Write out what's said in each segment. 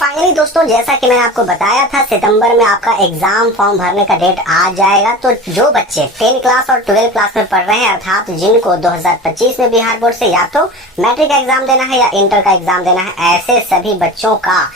Finally दोस्तों, जैसा कि मैंने आपको बताया था, सितंबर में आपका एग्जाम फॉर्म भरने का डेट आ जाएगा। तो जो बच्चे 10 क्लास और 12 क्लास में पढ़ रहे हैं, अर्थात जिनको 2025 में बिहार बोर्ड से या तो मैट्रिक का एग्जाम देना है या इंटर का एग्जाम देना है, ऐसे सभी बच्चों का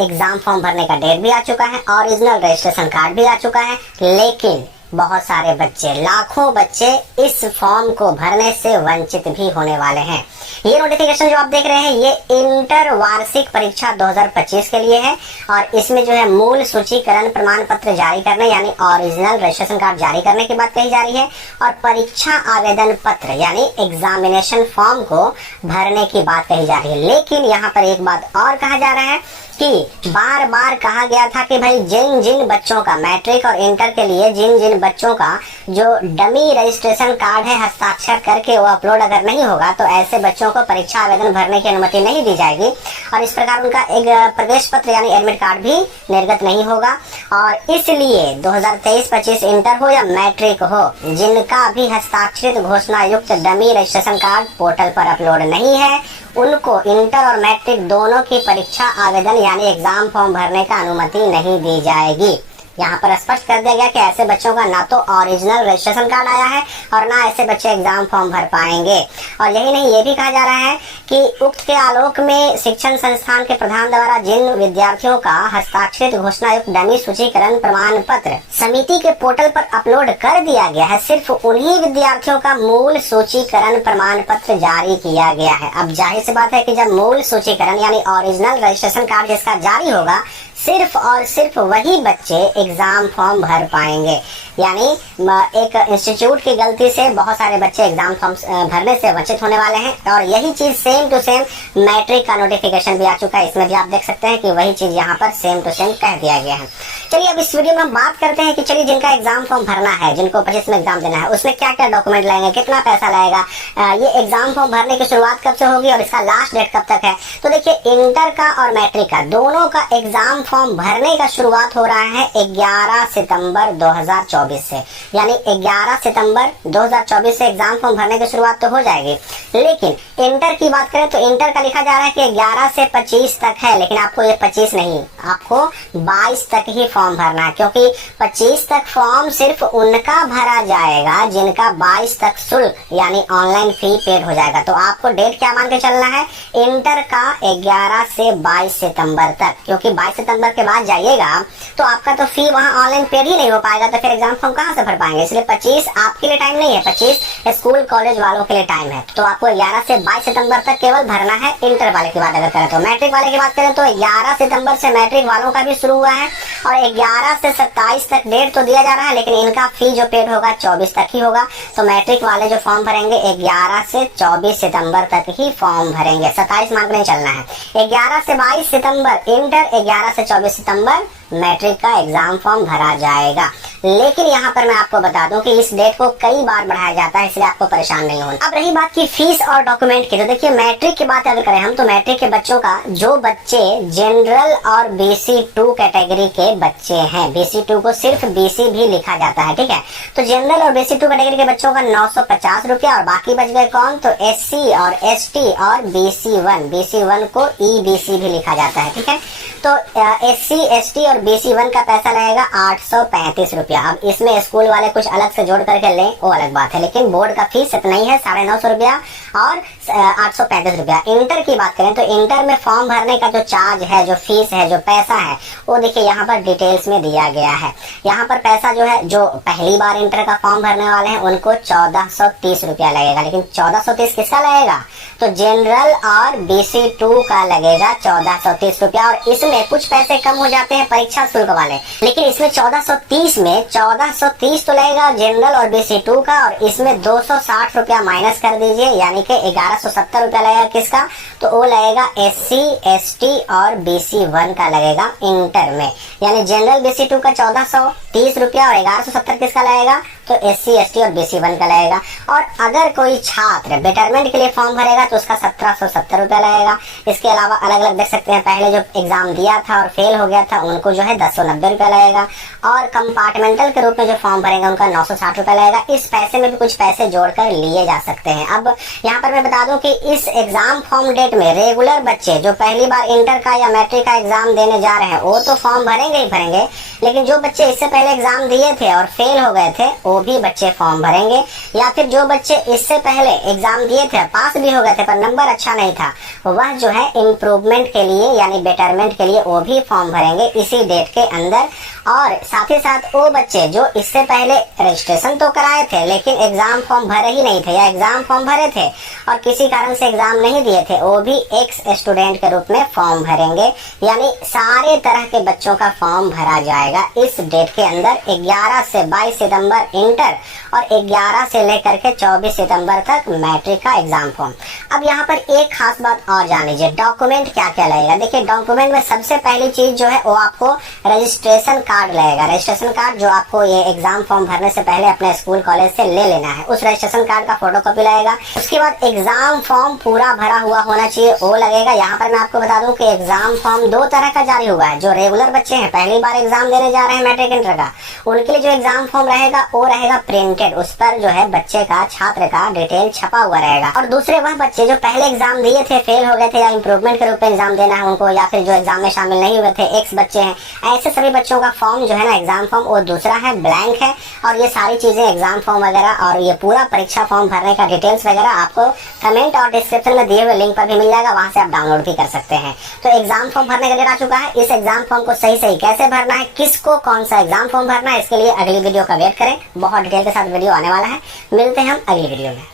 एग्जाम फॉर्म भरने का डेट भी आ चुका है, ओरिजिनल रजिस्ट्रेशन कार्ड भी आ चुका है। लेकिन बहुत सारे बच्चे, लाखों बच्चे इस फॉर्म को भरने से वंचित भी होने वाले हैं। ये नोटिफिकेशन जो आप देख रहे हैं, ये इंटर वार्षिक परीक्षा 2025 के लिए है और इसमें जो है मूल सूचीकरण प्रमाण पत्र जारी करने यानी ओरिजिनल रजिस्ट्रेशन कार्ड जारी करने की बात कही जा रही है और परीक्षा आवेदन पत्र यानी एग्जामिनेशन फॉर्म को भरने की बात कही जा रही है। लेकिन यहाँ पर एक बात और कहा जा रहा है कि बार बार कहा गया था कि भाई जिन जिन बच्चों का मैट्रिक और इंटर के लिए जिन जिन बच्चों का जो डमी रजिस्ट्रेशन कार्ड है हस्ताक्षर करके वो अपलोड अगर नहीं होगा तो ऐसे बच्चों को परीक्षा आवेदन भरने की अनुमति नहीं दी जाएगी और इस प्रकार उनका एक प्रवेश पत्र यानी एडमिट कार्ड भी निर्गत नहीं होगा। और इसलिए 2023-25 इंटर हो या मैट्रिक हो, जिनका भी हस्ताक्षरित घोषणा युक्त डमी रजिस्ट्रेशन कार्ड पोर्टल पर अपलोड नहीं है, उनको इंटर और मैट्रिक दोनों की परीक्षा आवेदन यानी एग्जाम फॉर्म भरने का अनुमति नहीं दी जाएगी। यहाँ पर स्पष्ट कर दिया गया कि ऐसे बच्चों का ना तो ओरिजिनल रजिस्ट्रेशन कार्ड आया है और ना ऐसे बच्चे एग्जाम फॉर्म भर पाएंगे। और यही नहीं, ये भी कहा जा रहा है कि उक्त के आलोक में शिक्षण संस्थान के प्रधान द्वारा जिन विद्यार्थियों का हस्ताक्षरित घोषणा युक्त डमी सूचीकरण प्रमाण पत्र समिति के पोर्टल पर अपलोड कर दिया गया है, सिर्फ उन्हीं विद्यार्थियों का मूल सूचीकरण प्रमाण पत्र जारी किया गया है। अब जाहिर सी बात है कि जब मूल सूचीकरण यानी ओरिजिनल रजिस्ट्रेशन कार्ड जिसका जारी होगा, सिर्फ और सिर्फ वही बच्चे एग्जाम फॉर्म भर पाएंगे। यानी एक इंस्टीट्यूट की गलती से बहुत सारे बच्चे एग्जाम फॉर्म भरने से वंचित होने वाले हैं और यही चीज सेम टू सेम मैट्रिक का नोटिफिकेशन भी आ चुका है। इसमें भी आप देख सकते हैं कि वही चीज यहाँ पर सेम टू सेम कह दिया गया है। चलिए अब इस वीडियो में हम बात करते हैं कि चलिए जिनका एग्जाम फॉर्म भरना है, जिनको 25 में एग्जाम देना है, उसमें क्या क्या डॉक्यूमेंट लगेंगे, कितना पैसा लगेगा, ये एग्जाम फॉर्म भरने की शुरुआत कब से होगी और इसका लास्ट डेट कब तक है। तो देखिए, इंटर का और मैट्रिक का दोनों का एग्जाम फॉर्म भरने का शुरुआत हो रहा है 11 सितंबर 2024 से, यानी 11 सितंबर 2024 से एग्जाम फॉर्म भरने की शुरुआत तो हो जाएगी। लेकिन इंटर की बात करें तो इंटर का लिखा जा रहा है कि 11 से 25 तक है, लेकिन आपको ये 25 नहीं, आपको 22 तक ही फॉर्म भरना है, क्योंकि 25 तक फॉर्म सिर्फ उनका भरा जाएगा जिनका 22 तक शुल्क यानी ऑनलाइन फी पेड हो जाएगा। तो आपको डेट क्या मान के चलना है, इंटर का 11 से 22 सितंबर तक, क्योंकि 22 सितंबर के बाद जाइएगा तो आपका तो फी वहाँ ऑनलाइन पेड ही नहीं हो पाएगा, तो फिर एग्जाम फॉर्म कहाँ से भर पाएंगे। इसलिए 25 आपके लिए टाइम नहीं है, 25 स्कूल कॉलेज वालों के लिए टाइम है। तो आपको 11 से 22 सितंबर तक केवल भरना है। इंटर वाले की बात अगर करें तो, मैट्रिक वाले की बात करें तो 11 सितंबर से मैट्रिक वालों का भी शुरू हुआ है और 11 से 27 तक डेट तो दिया जा रहा है, लेकिन इनका फी जो पेड होगा 24 तक ही होगा। तो मैट्रिक वाले जो फॉर्म भरेंगे 11 से 24 सितंबर तक ही फॉर्म भरेंगे, 27 मार्च में चलना है। 11 से 22 सितंबर इंटर, 11 से 24 सितंबर मैट्रिक का एग्जाम फॉर्म भरा जाएगा। लेकिन यहाँ पर मैं आपको बता दूं कि इस डेट को कई बार बढ़ाया जाता है, इसलिए आपको परेशान नहीं होना। अब रही बात की फीस और डॉक्यूमेंट की, तो देखिए मैट्रिक की बात अगर करें हम तो मैट्रिक के बच्चों का, जो बच्चे जनरल और BC2 कैटेगरी के बच्चे हैं, BC2 को सिर्फ BC भी लिखा जाता है, ठीक है। तो जनरल और BC2 कैटेगरी के बच्चों का 950 रुपया और बाकी बच गए कौन, तो SC और ST और BC1 को EBC भी लिखा जाता है, ठीक है। तो SC ST और BC1 का पैसा लगेगा 835 रुपया। अब इसमें स्कूल वाले कुछ अलग से जोड़ करके लें वो अलग बात है, लेकिन बोर्ड का फीस इतना ही है, 950 रुपया और 835 रुपया। इंटर की बात करें तो इंटर में फॉर्म भरने का जो चार्ज है, जो फीस है, जो पैसा है, वो देखिए यहाँ पर डिटेल्स में दिया गया है। यहाँ पर पैसा जो है, जो पहली बार इंटर का फॉर्म भरने वाले हैं उनको 1430 रुपया लगेगा। लेकिन 1430 किसका लगेगा, तो जनरल और BC2 का लगेगा 1430 रुपया। और इसमें कुछ पैसे कम हो जाते हैं परीक्षा शुल्क वाले, लेकिन इसमें 1430 तो लगेगा जनरल और BC2 का, और इसमें 260 रुपया माइनस कर दीजिए, यानी कि 1170 रुपया लगेगा किसका, तो वो लगेगा SC ST और BC1 का लगेगा इंटर में। यानी जनरल BC2 का 1430 रुपया और 1170 किसका लगेगा, तो SC ST और BC1 का लगेगा। और अगर कोई छात्र बेटरमेंट के लिए फॉर्म भरेगा तो उसका 1770 रुपया लगेगा। इसके अलावा अलग अलग देख सकते हैं, पहले जो एग्जाम दिया था और फेल हो गया था उनको जो है 1090 रुपया लगेगा। और कंपार्टमेंटल के रूप में जो फॉर्म भरेंगे उनका 960 रुपया लगेगा। इस पैसे में भी कुछ पैसे जोड़कर लिए जा सकते हैं। अब यहाँ पर मैं बता दूं कि इस एग्जाम फॉर्म डेट में रेगुलर बच्चे जो पहली बार इंटर का या मैट्रिक का एग्जाम देने जा रहे हैं वो तो फॉर्म भरेंगे ही भरेंगे, लेकिन जो बच्चे इससे पहले एग्जाम दिए थे और फेल हो गए थे वो भी बच्चे फॉर्म भरेंगे। या फिर जो बच्चे इससे पहले एग्जाम दिए थे, पास भी हो गए थे पर नंबर अच्छा नहीं था, वह जो है इम्प्रूवमेंट के लिए यानी बेटरमेंट के लिए वो भी फॉर्म भरेंगे इसी डेट के अंदर। और साथ ही साथ वो बच्चे जो इससे पहले रजिस्ट्रेशन तो कराए थे लेकिन एग्जाम फॉर्म भरे ही नहीं थे या एग्जाम फॉर्म भरे थे और किसी कारण से एग्जाम नहीं दिए थे, वो भी एक्स स्टूडेंट के रूप में फॉर्म भरेंगे। यानी सारे तरह के बच्चों का फॉर्म भरा जाएगा इस डेट के अंदर। 11 से 22 सितंबर इंटर और 11 से लेकर के 24 सितंबर तक मैट्रिक का एग्जाम फॉर्म। अब यहाँ पर एक खास बात और जान लीजिए, डॉक्यूमेंट क्या क्या लगेगा। देखिए डॉक्यूमेंट में सबसे पहली चीज जो है वो आपको रजिस्ट्रेशन कार्ड लगेगा। रजिस्ट्रेशन कार्ड जो आपको ये एग्जाम फॉर्म भरने से पहले अपने स्कूल कॉलेज से ले लेना है, उस रजिस्ट्रेशन कार्ड का फोटोकॉपी लगेगा। उसके बाद एग्जाम फॉर्म पूरा भरा हुआ होना चाहिए वो लगेगा। यहाँ पर मैं आपको बता दूं कि एग्जाम फॉर्म दो तरह का जारी हुआ है। जो रेगुलर बच्चे हैं पहली बार एग्जाम देने जा रहे हैं मैट्रिक इंटर का, उनके लिए जो एग्जाम फॉर्म रहेगा वो रहेगा प्रिंटेड, उस पर जो है बच्चे का छात्र का डिटेल छपा हुआ रहेगा। और दूसरे वह बच्चे जो पहले एग्जाम दिए थे, फेल हो गए थे या इम्प्रूवमेंट के रूप में एग्जाम देना है उनको, या फिर जो एग्जाम में शामिल नहीं हुए थे, एक्स बच्चे हैं, ऐसे सभी बच्चों का फॉर्म जो है ना एग्जाम फॉर्म वो दूसरा है, ब्लैंक है। और ये सारी चीजें एग्जाम फॉर्म वगैरह और ये पूरा परीक्षा फॉर्म भरने का डिटेल्स वगैरह आपको कमेंट और डिस्क्रिप्शन में दिए हुए लिंक पर भी मिल जाएगा, वहां से आप डाउनलोड भी कर सकते हैं। तो एग्जाम फॉर्म भरने का डेट आ चुका है। इस एग्जाम फॉर्म को सही सही कैसे भरना है, किसको कौन सा एग्जाम फॉर्म भरना है, इसके लिए अगली वीडियो का वेट करें, बहुत डिटेल के साथ वीडियो आने वाला है। मिलते हैं हम अगली वीडियो में।